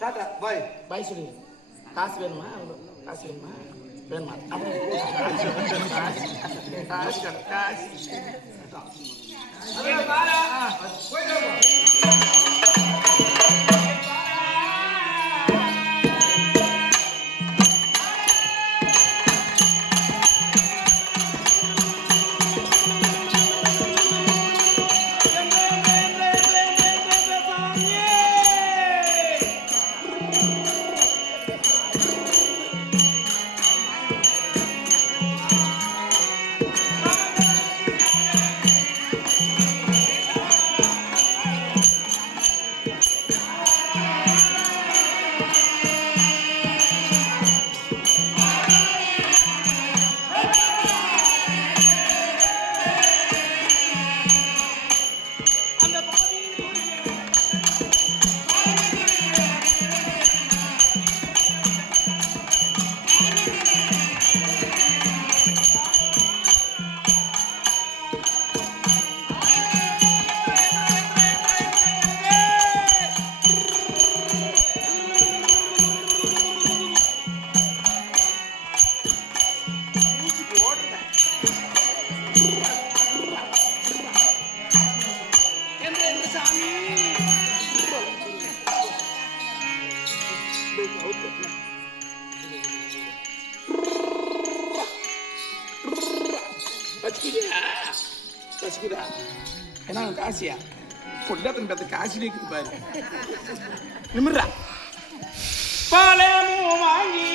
டாடா பாய் பாய் சொல்லு காசு வேணுமா? காசு வேணுமா? வேணுமா? காசு காசு. காசு என்ன காசியா? கொண்டாத்தன் பார்த்து காசு இருக்குது பாரு. நிமிர்றா. பாலமும் வாங்கி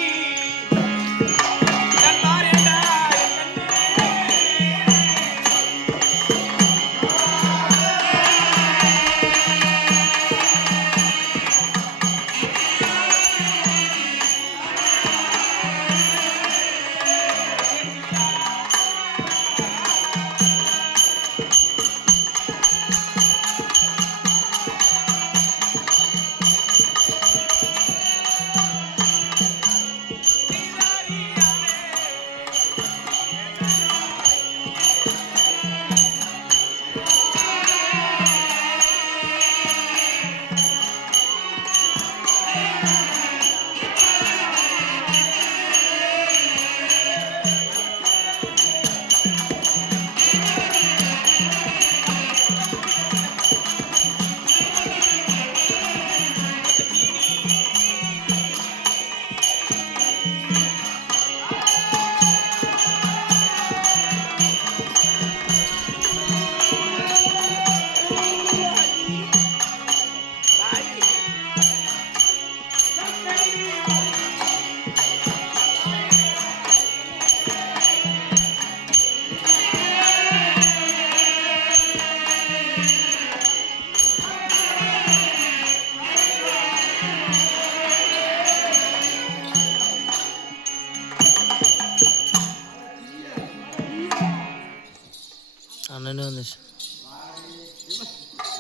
அண்ணனே வந்துச்சு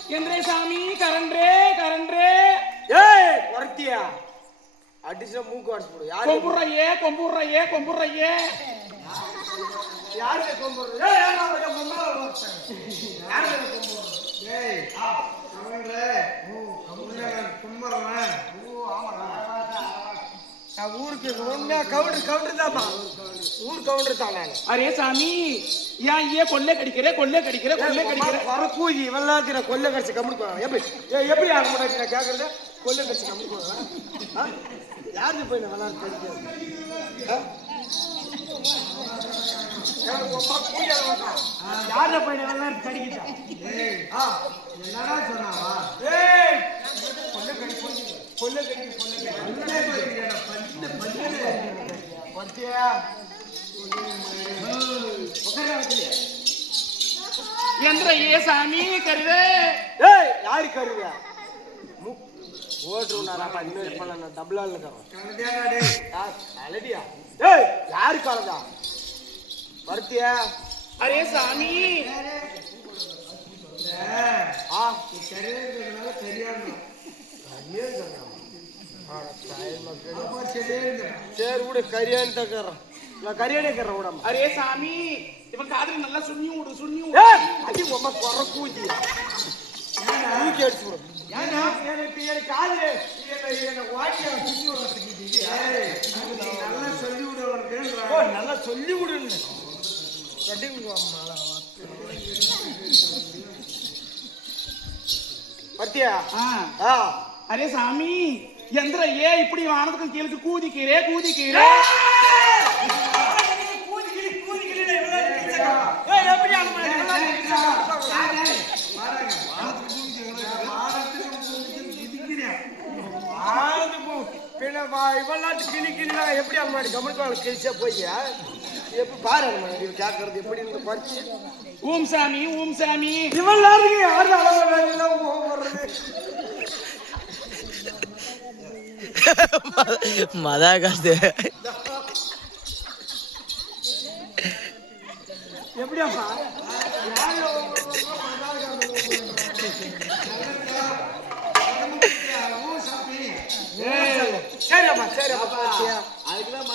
என்றே சாமி கரன்றே கரன்றே. ஏய்! குறத்தியா அடிச்சா மூக்கு அடிச்சு போடு. யாரு? கொம்புறையே கொம்புறையே கொம்புறையே யாரு கொம்புறது ஏய் யாரா வந்து கொம்புறது யாரு கொம்புறது? ஏய் கமன்றே ஓ கமன்றே கும்பறவன் ஓ ஆமாடா. ஊருக்கு ஒண்ணா கவுண்டர் கவுண்டர் தான்ப்பா. ஊர் கவுண்டர் தான் நான். அரே சாமி ஏன் ஏன் கொள்ளை கடிக்கிற கொள்ளை கடிக்கிற கொள்ளை கடிக்கிற? வர கூதி வெள்ளாத்திர கொல்ல கடிச்சு கம்பி போறாங்க எப்படி எப்படி ஆக முடியாது நான் கேட்கறது கொல்ல கடிச்சு கம்பி போறாங்க யாருக்கு போய் நான் கடிக்கிறது யார போய் வெள்ளாட்டு கடிக்கிட்டா? என்னடா சொன்னாவா ஏய் கொல்ல கடி கொல்ல கடி கொல்ல கடி பத்தியா உட்கார வைக்கலையா என்ற ஏ சாமி கருவே ஏய் யாரு கருவியா ஓட்டுருனாரா பதினேழு பண்ண டபுளா இருக்கறோம் அலடியா ஏய் யாரு கலந்தா பருத்தியா அரே சாமி. ஆ. சரி விடு கரியான்னு தக்கிறேன். நான் அரே சாமி இவன் காதுல நல்லா சுண்ணி விடு சுண்ணி ஏய் அடி உமா குறை விடு. எனக்கு எனக்கு என்ன விடுறதுக்கு இது. நீ நல்லா சொல்லி விடு ஓ நல்லா சொல்லி விடுங்க கட்டிங்க பத்தியா? ஆ. ஆ. அரே சாமி எந்திர ஏ இப்படி வானத்துக்கு கீழக்கு கூதிக்கிறே கூதிக்கிறே. எப்படி அம்மா கவனிப்பாங்க கிழிச்சா போய் எப்படி பாரு அம்மா இது கேட்கறது எப்படி இருந்து பறிச்சு? ஓம் சாமி ஓம் சாமி. இவன் நேரத்துக்கு யாரும் அளவு போடுறது? மதாகாசு எப்படியாப்பா சரிப்பா சரிப்பா பாத்தியா? அதுக்குதான்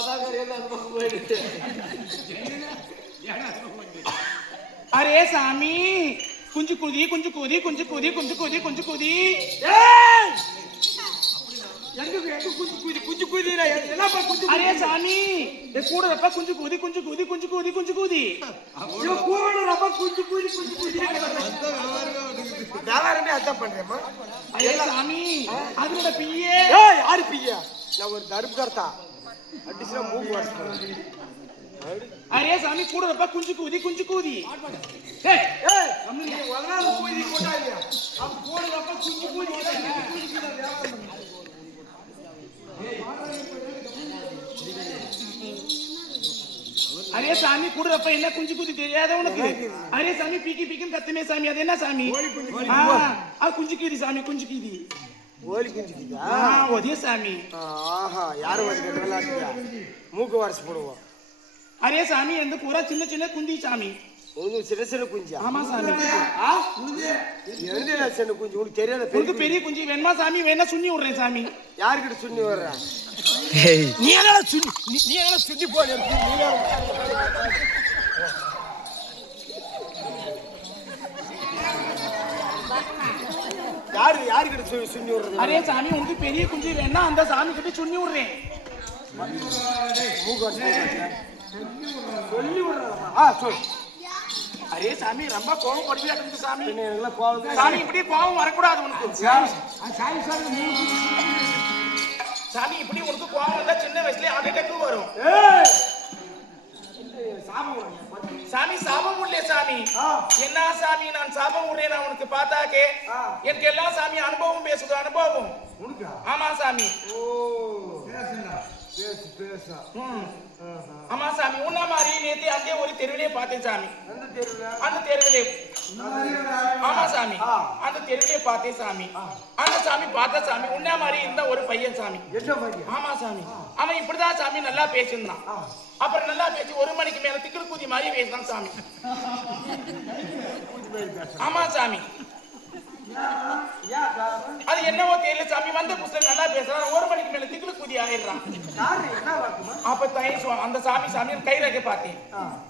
அந்த பக்கம் போயிடுச்சு அரே சாமி குஞ்சு குதி குஞ்சு குதி குஞ்சு குதி குஞ்சு குதி குஞ்சு குதி. ஏய்! எங்க எங்க குஞ்சு குதி குஞ்சு குதிரா என்னப்பா குஞ்சு அரே சாமி! கூட இருப்ப குஞ்சு குதி குஞ்சு குதி குஞ்சு குதி குஞ்சு குதி. இவன் கூடுறப்ப குஞ்சு குதி குஞ்சு குதி. எல்லாருமே அதான் பண்றேம்மா. அரே சாமி அதோட பியே ஏய் யாரு பிய்யா நான் ஒரு தர்மகர்த்தா மூக்கு வாசிக்கிறேன் அரே சாமி கூட இருப்ப குஞ்சு குதி குஞ்சு குதி. போட்டா இல்லையா? குஞ்சு அரே சாமி கூட இருப்ப என்ன குஞ்சு குதி தெரியாத உனக்கு? அரே சாமி பீக்கி பீக்கின்னு கத்துமே சாமி. அது என்ன சாமி? குஞ்சு கீதி சாமி குஞ்சு கீதி. கோழி குஞ்சுக்குதா ஆ ஒதே சாமி. ஆஹா யாரு வாசி விளையாட்டுயா மூக்கு வாரிசு போடுவோம். அரே சாமி எந்த பூரா சின்ன சின்ன குந்தி சாமி. உனக்கு சின்ன சின்ன குஞ்சா ஆமா சாமி. ஆ? எந்த சின்ன குஞ்சு? உனக்கு தெரியாத உனக்கு பெரிய பெரிய குஞ்சு வேணுமா சாமி? வேணா சுண்ணி விடுறேன் சாமி. யாருக்கிட்ட சுண்ணி ஏய் நீ என்ன சுண்ணி நீ நீ என்ன சுண்ணி போன யாரு யாருக்கிட்ட சொல்லி சுண்ணி விடுறது? அரே சாமி உனக்கு பெரிய குஞ்சு வேணா அந்த சாமி கிட்ட சுண்ணி விடுறேன்? சொல்லி விடுறா ஆ சொல் அரே சாமி ரொம்ப கோவம் படுவியாட்டு சாமி. என்ன. சாமி இப்படி கோவம் வரக்கூடாது உனக்கு. சாமி சாமி மூக்கு சாமி இப்படி உனக்கு கோவம் வந்தா சின்ன வயசுல ஹார்ட் அட்டாக் வரும். ஏய்! சாமி விடுறேன். சாமி. என்ன சாமி நான் சாபம் விடுறேன் நான் உனக்கு பார்த்தாக்கே. எனக்கு எல்லாம் சாமி அனுபவம் பேசுது அனுபவம் ஆமா சாமி. ஆமா சாமி உன்ன மாதிரி நேத்து அங்கே ஒரு தெருவிலே பார்த்தேன் சாமி. அந்த தெருவிலே. ஆமா சாமி. அந்த தெருவிலே பார்த்தேன் சாமி. அந்த சாமி பார்த்த சாமி உன்ன மாதிரி இருந்த ஒரு பையன் சாமி. ஆமா சாமி. அவன் இப்படிதான் சாமி நல்லா பேசியிருந்தான். அப்புறம் நல்லா பேசி ஒரு மணிக்கு மேல திக்கிற கூதி மாதிரி பேசினான் சாமி. ஆமா சாமி. அது என்னவோ தெரியல சாமி. வந்த புஸ்தகம் நல்லா பேசுறான். ஒரு மணிக்கு மேல கூதி ஆயிடுறான் அப்ப அந்த சாமி சாமி கை ரகை பார்த்தேன்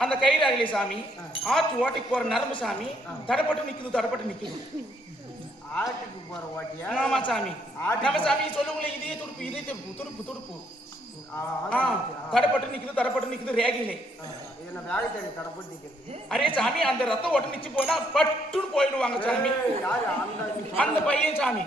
அந்த கை ரகையில சாமி ஆற்று ஓட்டைக்கு போற நரம்பு சாமி தடப்பட்டு நிக்குது தடப்பட்டு நிக்குது. ஆட்டுக்கு போற வாட்டியா ஆமா சாமி. நம்ம சாமி சொல்லுங்களே இதே துடுப்பு இதே துடுப்பு துடுப்பு துடுப்பு. தடப்பட்டு நிக்குது தடப்பட்டு நிக்குது நிக்கிறது. அரே சாமி அந்த ரத்தம் ஓட்ட நிச்சு போனா பட்டுன்னு போயிடுவாங்க சாமி. அந்த பையன் சாமி.